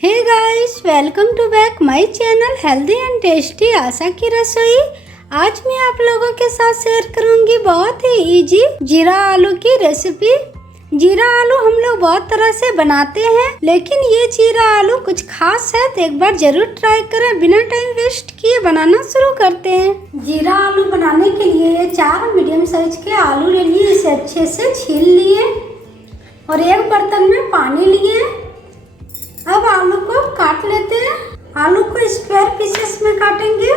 Hey guys, welcome to back my channel healthy and tasty Asha की रसोई। आज मैं आप लोगों के साथ शेयर करूंगी बहुत ही इजी जीरा आलू की रेसिपी। जीरा आलू हम लोग बहुत तरह से बनाते हैं, लेकिन ये जीरा आलू कुछ खास है, तो एक बार जरूर ट्राई करें। बिना टाइम वेस्ट किए बनाना शुरू करते हैं। जीरा आलू बनाने के लिए ये 4 मीडियम साइज के आलू ले लिए, इसे अच्छे से छील लिए और एक बर्तन में पानी लिए। अब आलू को काट लेते हैं। आलू को स्क्वायर पीसेस में काटेंगे।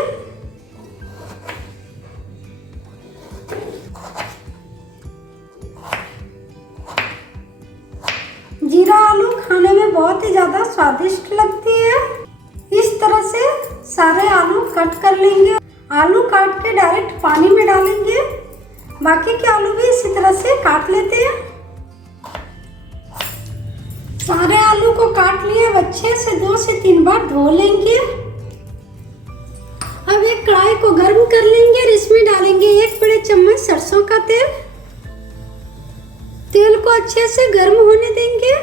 जीरा आलू खाने में बहुत ही ज्यादा स्वादिष्ट लगती है। इस तरह से सारे आलू कट कर लेंगे। आलू काट के डायरेक्ट पानी में डालेंगे। बाकी के आलू भी इसी तरह से काट लेते हैं। सारे आलू को काट लिए। अब अच्छे से 2 से 3 बार धो लेंगे। अब एक कढ़ाई को गर्म कर लेंगे और इसमें डालेंगे 1 बड़े चम्मच सरसों का तेल। तेल को अच्छे से गर्म होने देंगे।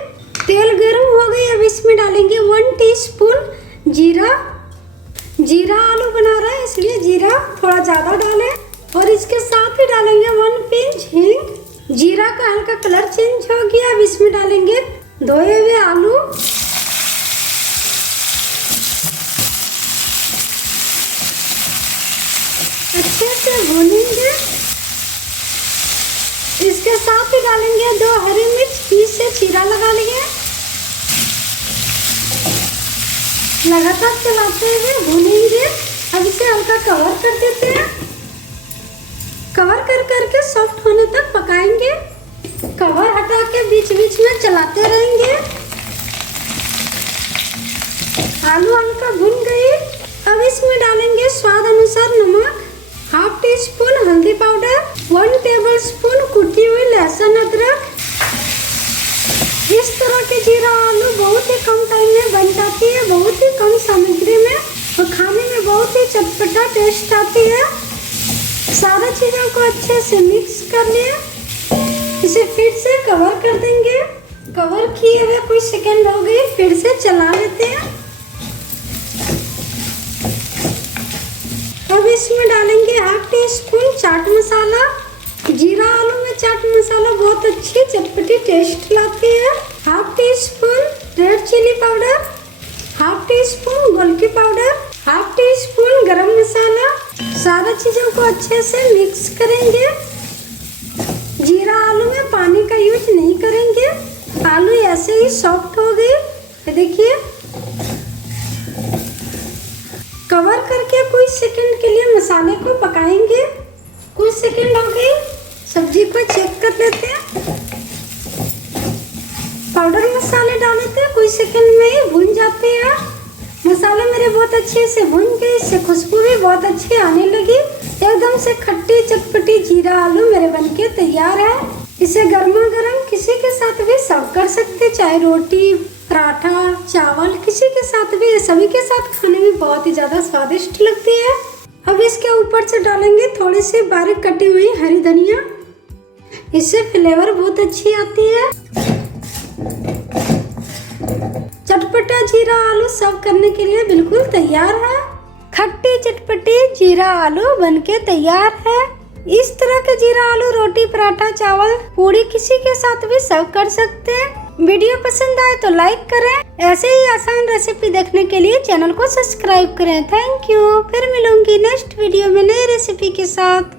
तेल गर्म हो गई। अब इसमें डालेंगे 1 टीस्पून जीरा। जीरा आलू बना रहे हैं, इसलिए जीरा थोड़ा ज्यादा डालें। और इसके साथ ही डालेंगे 1 पिंच हींग। जीरा का हल्का कलर चेंज हो गया। अब इसमें डालेंगे धोए हुए आलू। अच्छे से भूनेंगे। इसके साथ ही डालेंगे 2 हरी मिर्च पीस से चीरा लगा लिए। लगातार चलाते हुए भूनेंगे। अब इसे हल्का कवर कर देते हैं। कवर कर करके सॉफ्ट होने तक पकाएंगे। कवर हटा के बीच बीच में चलाते रहेंगे। आलू हल्का भुन गई। अब इसमें डालेंगे स्वाद अनुसार नमक, 1/2 टीस्पून हल्दी पाउडर, 1 टेबलस्पून कुटी हुई लहसुन अदरक। इस तरह के जीरा आलू बहुत ही कम टाइम में बन जाती है, बहुत ही कम सामग्री में, और खाने में बहुत ही चटपटा टेस्ट आती है। सारी चीजों को अच्छे से मिक्स कर लिए। इसे फिर से कवर कर देंगे। कवर किए हुए कुछ सेकंड हो गए, फिर से चला लेते हैं। अब इसमें डालेंगे 1/2 टीस्पून चाट मसाला। जीरा आलू में चाट मसाला बहुत अच्छी चटपटी टेस्ट लाती है। 1/2 teaspoon red chilli powder, 1/2 teaspoon गोलकी पाउडर, 1/2 टीस्पून गरम मसाला। सारी चीजों को अच्छे से मिक्स करेंगे। जीरा आलू में पानी का यूज नहीं करेंगे। आलू ऐसे ही सॉफ्ट हो गए। देखिए, कवर करके कुछ सेकंड के लिए मसाले को पकाएंगे। कुछ सेकंड हो गए। सब्जी को चेक कर लेते हैं। पाउडर मसाले डाले थे, कुछ सेकंड में ही भुन जाते हैं। मसाले मेरे बहुत अच्छे से भुन गए। इससे खुशबू भी बहुत अच्छी आने लगी। एकदम से खट्टी चटपटी जीरा आलू मेरे बनके तैयार है। इसे गर्मा गर्म किसी के साथ भी सर्व कर सकते, चाहे रोटी, पराठा, चावल, किसी के साथ भी। सभी के साथ खाने में बहुत ही ज्यादा स्वादिष्ट लगती है। अब इसके ऊपर से डालेंगे थोड़ी सी बारीक कटी हुई हरी धनिया। इससे फ्लेवर बहुत अच्छी आती है। चटपटा जीरा आलू सर्व करने के लिए बिल्कुल तैयार है। खट्टी चटपटी जीरा आलू बनके तैयार है। इस तरह के जीरा आलू रोटी, पराठा, चावल, पूरी किसी के साथ भी सर्व कर सकते हैं। वीडियो पसंद आए तो लाइक करें। ऐसे ही आसान रेसिपी देखने के लिए चैनल को सब्सक्राइब करें। Thank you. फिर मिलूंगी नेक्स्ट वीडियो में नई रेसिपी के साथ।